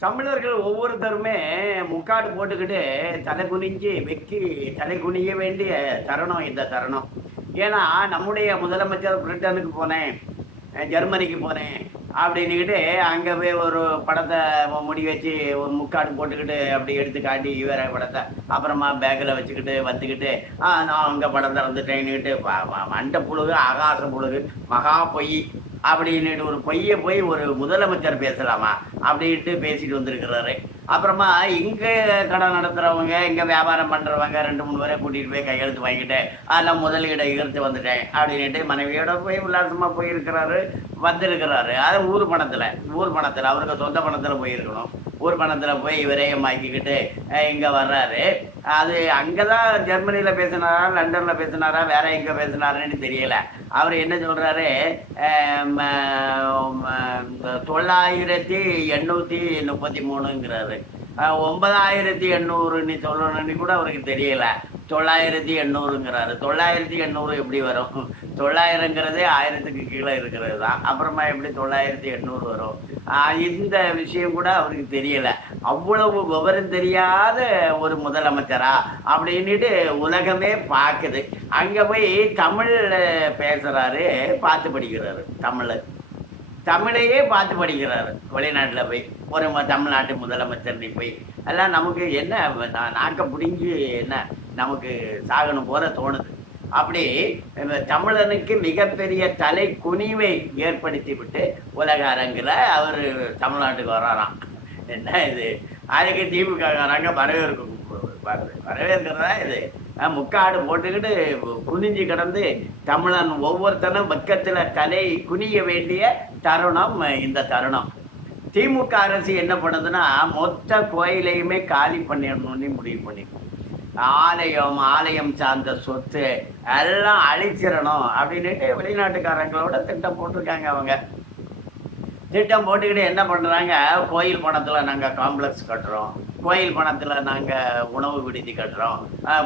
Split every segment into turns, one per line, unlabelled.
தமிழர்கள் ஒவ்வொருத்தருமே முக்காடு போட்டுக்கிட்டு தலை குனிஞ்சு வெக்கி தலை குனிய வேண்டிய தருணம் இந்த தருணம். ஏன்னா நம்முடைய முதலமைச்சர் பிரிட்டனுக்கு போனேன் ஜெர்மனிக்கு போனேன் அப்படின்னுக்கிட்டு அங்கே போய் ஒரு படத்தை முடி வச்சு ஒரு முக்காடு போட்டுக்கிட்டு அப்படி எடுத்து காட்டி இவர படத்தை அப்புறமா பேக்கில் வச்சுக்கிட்டு வந்துக்கிட்டு ஆ நான் அங்கே படம் திறந்துட்டேன்னுக்கிட்டு வ- மண்டை புழுகு ஆகாச புழுகு மகா பொய் அப்படின்னுட்டு ஒரு பொய்யை போய் ஒரு முதலமைச்சர் பேசலாமா? அப்படின்ட்டு பேசிட்டு வந்திருக்கிறாரு. அப்புறமா இங்கே கடை நடத்துகிறவங்க இங்கே வியாபாரம் பண்ணுறவங்க ரெண்டு மூணு பேரை கூட்டிகிட்டு போய் கையெழுத்து வாங்கிட்டு அதெல்லாம் முதலீடை இழுத்து வந்துட்டேன் அப்படின்ட்டு மனைவியோட போய் உல்லாசமாக போயிருக்கிறாரு வந்திருக்கிறாரு. அது ஊர் பணத்தில் ஊர் பணத்தில். அவருக்கு சொந்த பணத்தில் போயிருக்கணும். ஊர் பணத்தில் போய் விரயமாக்கிக்கிட்டு இங்கே வர்றாரு. அது அங்கே தான் ஜெர்மனியில் பேசினாரா லண்டனில் பேசினாரா வேற எங்கே பேசினாருன்னு தெரியல. அவர் என்ன சொல்கிறாரு தொள்ளாயிரத்தி எண்ணூற்றி முப்பத்தி மூணுங்கிறாரு. ஒன்பதாயிரத்தி எண்ணூறுன்னு சொல்லணும்னு கூட அவருக்கு தெரியல. தொள்ளாயிரத்தி எண்ணூறுங்கிறாரு. தொள்ளாயிரத்தி எண்ணூறு எப்படி வரும்? தொள்ளாயிரங்கிறதே ஆயிரத்துக்கு கீழே இருக்கிறது தான். அப்புறமா எப்படி தொள்ளாயிரத்தி எண்ணூறு வரும்? இந்த விஷயம் கூட அவருக்கு தெரியலை. அவ்வளவு விவரம் தெரியாத ஒரு முதலமைச்சரா அப்படின்னுட்டு உலகமே பார்க்குது. அங்கே போய் தமிழ் பேசுகிறாரு பார்த்து படிக்கிறாரு தமிழ் தமிழையே பார்த்து படிக்கிறாரு. வெளிநாட்டில் போய் ஒரு தமிழ்நாட்டு முதலமைச்சர் போய் எல்லாம் நமக்கு என்ன நாக்க பிடிங்கி என்ன நமக்கு சாகணும் போல தோணுது. அப்படி இந்த தமிழனுக்கு மிகப்பெரிய தலை குனிவை ஏற்படுத்தி விட்டு உலக அரங்கில் அவர் தமிழ்நாட்டுக்கு வராராம். என்ன இது? அதுக்கு திமுககாரங்க வரவேற்க வரவேற்கிறதா இது? முக்காடு போட்டுக்கிட்டு குனிஞ்சு கிடந்து தமிழன் ஒவ்வொருத்தனும் பக்கத்தில் தலை குனிய வேண்டிய தருணம் இந்த தருணம். திமுக அரசு என்ன பண்ணுதுன்னா மொத்த கோயிலையுமே காலி பண்ணிடணும்னு முடிவு பண்ணி ஆலயம் ஆலயம் சார்ந்த சொத்து எல்லாம் அழிச்சிடணும் அப்படின்னுட்டு வெளிநாட்டுக்காரங்களோட திட்டம் போட்டிருக்காங்க அவங்க. திட்டம் போட்டுக்கிட்டு என்ன பண்ணுறாங்க கோயில் பணத்தில் நாங்கள் காம்ப்ளெக்ஸ் கட்டுறோம். கோயில் பணத்தில் நாங்கள் உணவு விடுதி கட்டுறோம்.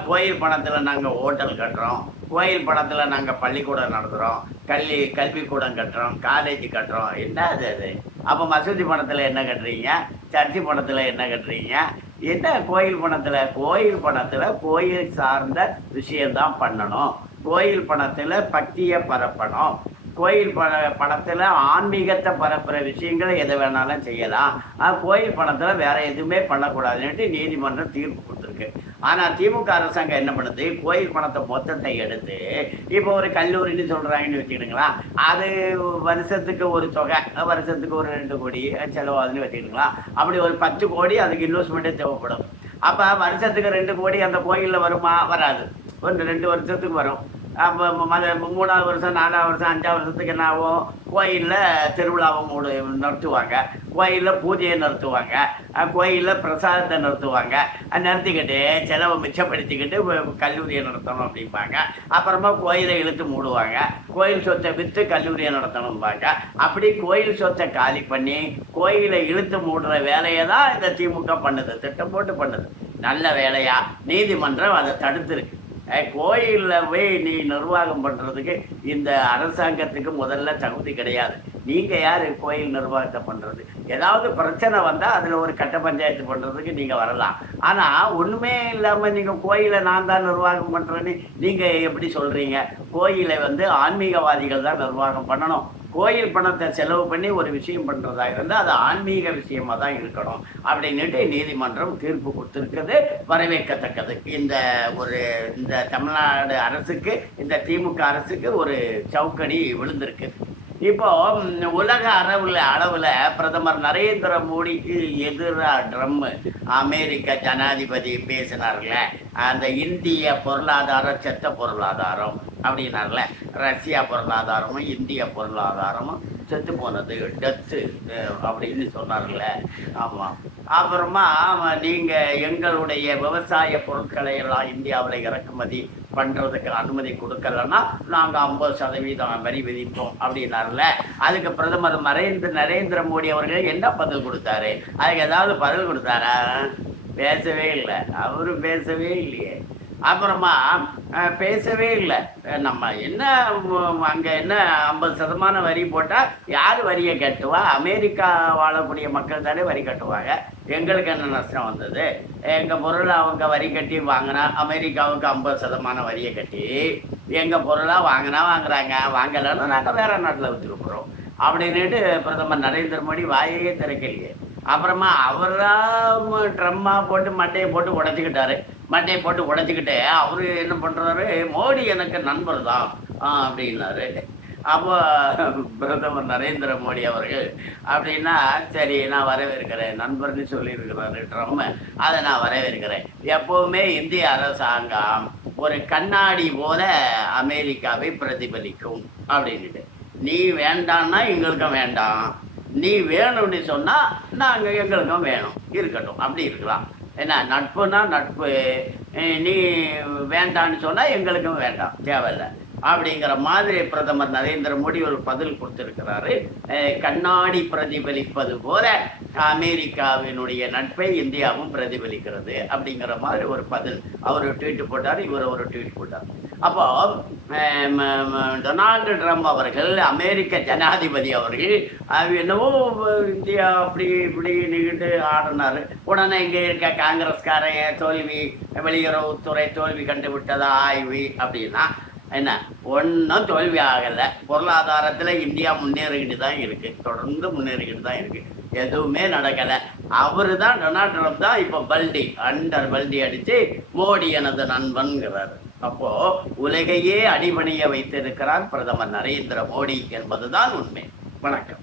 கோயில் பணத்தில் நாங்கள் ஹோட்டல் கட்டுறோம். கோயில் பணத்தில் நாங்கள் பள்ளிக்கூடம் நடத்துகிறோம் கல்வி கல்விக்கூடம் கட்டுறோம். காலேஜ் கட்டுறோம். என்ன அது அது? அப்போ மசூதி பணத்தில் என்ன கட்டுறீங்க? சர்ச்சி பணத்தில் என்ன கட்டுறீங்க? என்ன கோயில் பணத்தில்? கோயில் பணத்தில் கோயில் சார்ந்த விஷயம்தான் பண்ணணும். கோயில் பணத்தில் பக்தியை பரப்பணும். கோயில் பண பணத்தில் ஆன்மீகத்தை பரப்புகிற விஷயங்களை எதை வேணாலும் செய்யலாம். கோயில் பணத்தில் வேறு எதுவுமே பண்ணக்கூடாதுன்னுட்டு நீதிமன்றம் தீர்ப்பு கொடுத்துருக்கு. ஆனால் திமுக அரசாங்கம் என்ன பண்ணுது? கோயில் பணத்தை மொத்தத்தை எடுத்து இப்போ ஒரு கல்லூரின்னு சொல்கிறாங்கன்னு வச்சுக்கிட்டுங்களா அது வருஷத்துக்கு ஒரு தொகை வருஷத்துக்கு ஒரு ரெண்டு கோடி செலவாகுதுன்னு வச்சுக்கிட்டுங்களா அப்படி ஒரு பத்து கோடி அதுக்கு இன்வெஸ்ட்மெண்ட்டே தேவைப்படும். அப்போ வருஷத்துக்கு ரெண்டு கோடி அந்த கோயிலில் வருமா? வராது. ஒரு ரெண்டு வருஷத்துக்கு வரும். அப்போ மத மூணாவது வருஷம் நாலாவது வருஷம் அஞ்சாவது வருஷத்துக்கு என்ன ஆகும் கோயிலில் திருவிழாவை மூடு நடத்துவாங்க. கோயிலில் பூஜையை நடத்துவாங்க. கோயிலில் பிரசாதத்தை நடத்துவாங்க. நடத்திக்கிட்டு நிறுத்திக்கிட்டு செலவை மிச்சப்படுத்திக்கிட்டு கல்லூரியை நடத்தணும் அப்படிம்பாங்க. அப்புறமா கோயிலை இழுத்து மூடுவாங்க. கோயில் சொத்தை விற்று கல்லூரியை நடத்தணும்பாங்க. அப்படி கோயில் சொத்தை காலி பண்ணி கோயிலை இழுத்து மூடுற வேலையை தான் இந்த திமுக பண்ணுது. திட்டம் போட்டு பண்ணுது. நல்ல வேலையா? நீதிமன்றம் அதை தடுத்துருக்கு. கோயிலில் போய் நீ நிர்வாகம் பண்ணுறதுக்கு இந்த அரசாங்கத்துக்கு முதல்ல தகுதி கிடையாது. நீங்கள் யார் கோயில் நிர்வாகத்தை பண்ணுறது ஏதாவது பிரச்சனை வந்தால் அதில் ஒரு கட்ட பஞ்சாயத்து பண்ணுறதுக்கு நீங்கள் வரலாம். ஆனால் ஒன்றுமே இல்லாமல் நீங்கள் கோயிலை நான் தான் நிர்வாகம் பண்ணுறேன்னு நீங்கள் எப்படி சொல்கிறீங்க கோயிலை வந்து ஆன்மீகவாதிகள் தான் நிர்வாகம் பண்ணணும். கோயில் பணத்தை செலவு பண்ணி ஒரு விஷயம் பண்ணுறதா இருந்தால் அது ஆன்மீக விஷயமாக தான் இருக்கணும். அப்படின்னுட்டு நீதிமன்றம் தீர்ப்பு கொடுத்துருக்கிறது வரவேற்கத்தக்கது. இந்த ஒரு இந்த தமிழ்நாடு அரசுக்கு இந்த திமுக அரசுக்கு ஒரு சவுக்கடி விழுந்திருக்கு. இப்போ உலக அளவில் அளவில் பிரதமர் நரேந்திர மோடிக்கு எதிராக ட்ரம்மு அமெரிக்க ஜனாதிபதி பேசினார்ல. அந்த இந்திய பொருளாதாரம் செத்த பொருளாதாரம். அப்படின்னார்ல. ரஷ்யா பொருளாதாரமும் இந்திய பொருளாதாரமும் செத்து போனது டச்சு அப்படின்னு சொன்னார்ல. ஆமாம் அப்புறமா நீங்கள் எங்களுடைய விவசாய பொருட்களை எல்லாம் இந்தியாவில் இறக்குமதி பண்ணுறதுக்கு அனுமதி கொடுக்கலன்னா நாங்கள் ஐம்பது சதவீதம் வரி விதிப்போம் அப்படின்னார்ல. அதுக்கு பிரதமர் நரேந்திர நரேந்திர மோடி அவர்கள் என்ன பதில் கொடுத்தாரு? அதுக்கு ஏதாவது பதில் கொடுத்தாரா? பேசவே இல்லை. அவரும் பேசவே இல்லையே. அப்புறமா பேசவே இல்லை. நம்ம என்ன அங்கே என்ன ஐம்பது சதமானம் வரி போட்டால் யார் வரியை கட்டுவா? அமெரிக்கா வாழக்கூடிய மக்கள் தானே வரி கட்டுவாங்க. எங்களுக்கு என்ன நஷ்டம் வந்தது? எங்கள் பொருளை அவங்க வரி கட்டி வாங்கினா அமெரிக்காவுக்கு ஐம்பது சதமான வரியை கட்டி எங்கள் பொருளாக வாங்கினா வாங்குறாங்க. வாங்கலைன்னா நாங்கள் வேறு நாட்டில் வச்சுருக்குறோம் அப்படின்னுட்டு பிரதமர் நரேந்திர மோடி வாயே திறக்கலையே. அப்புறமா அவராக ட்ரம்மா போட்டு மண்டையை போட்டு உடைச்சிக்கிட்டாரு. மண்டையை போட்டு உடைச்சிக்கிட்டு அவர் என்ன பண்ணுறாரு மோடி எனக்கு நண்பர் தான் அப்படின்னாரு. அப்போ பிரதமர் நரேந்திர மோடி அவர்கள் அப்படின்னா சரி நான் வரவேற்கிறேன் நண்பர்னு சொல்லியிருக்கிறாரு ட்ரம்மை அதை நான் வரவேற்கிறேன். எப்போவுமே இந்திய அரசாங்கம் ஒரு கண்ணாடி போல அமெரிக்காவை பிரதிபலிக்கும் அப்படின்ட்டு நீ வேண்டான்னா எங்களுக்கும் வேண்டாம். நீ வேணும்னு சொன்னால் நாங்கள் எங்களுக்கும் வேணும். இருக்கட்டும். அப்படி இருக்கலாம். என்ன நட்புனா நட்பு. நீ வேண்டான்னு சொன்னால் எங்களுக்கும் வேண்டாம். தேவையில்லை. அப்படிங்கிற மாதிரி பிரதமர் நரேந்திர மோடி ஒரு பதில் கொடுத்திருக்கிறாரு. கண்ணாடி பிரதிபலிப்பது போல அமெரிக்காவினுடைய நட்பை இந்தியாவும் பிரதிபலிக்கிறது அப்படிங்கிற மாதிரி ஒரு பதில் அவர் ட்வீட் போட்டார் இவர் ஒரு ட்வீட் போட்டார். அப்போ டொனால்டு ட்ரம்ப் அவர்கள் அமெரிக்க ஜனாதிபதி அவர்கள் அது என்னவோ இந்தியா அப்படி இப்படி நின்று ஆடினார். உடனே இங்கே இருக்க காங்கிரஸ்காரன் தோல்வி வெளியுறவுத்துறை தோல்வி கண்டுவிட்டதா ஆய்வு அப்படின்னா என்ன? ஒன்றும் தோல்வி ஆகலை. பொருளாதாரத்தில் இந்தியா முன்னேறிக்கிட்டு தான் இருக்குது தொடர்ந்து முன்னேறிக்கிட்டு தான் இருக்குது எதுவுமே நடக்கலை. அவர் தான் டொனால்ட் ட்ரம்ப் தான் இப்போ பல்டி அண்டர் பல்டி அடித்து மோடி எனது நண்பன்கிறார். அப்போ உலகையே அடிபணிய வைத்திருக்கிறார் பிரதமர் நரேந்திர மோடி என்பதுதான் உண்மை. வணக்கம்.